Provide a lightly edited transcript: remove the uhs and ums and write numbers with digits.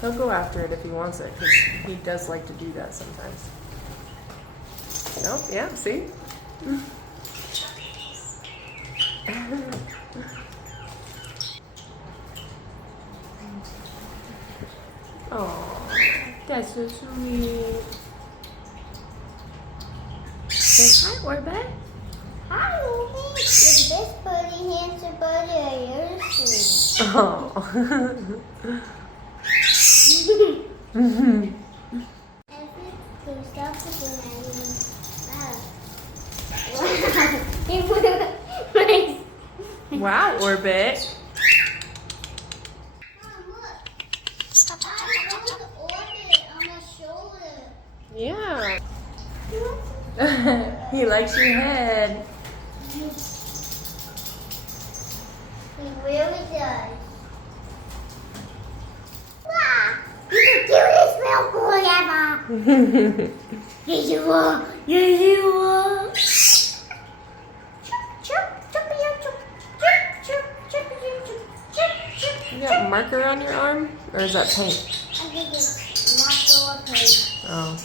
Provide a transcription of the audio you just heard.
He'll go after it if he wants it, because he does like to do that sometimes. Nope, yeah, see? Oh, that's so sweet. Say hi, Orbit. Hi, Ruby. You're the best birdie, handsome birdie I ever seen. Oh. Wow, Orbit. Yeah. He likes your head. He really does. Wow! He's the cutest little boy ever! Yes, you are! Yes, you are! You got marker on your arm? Or is that paint? I think it's marker or paint. Oh.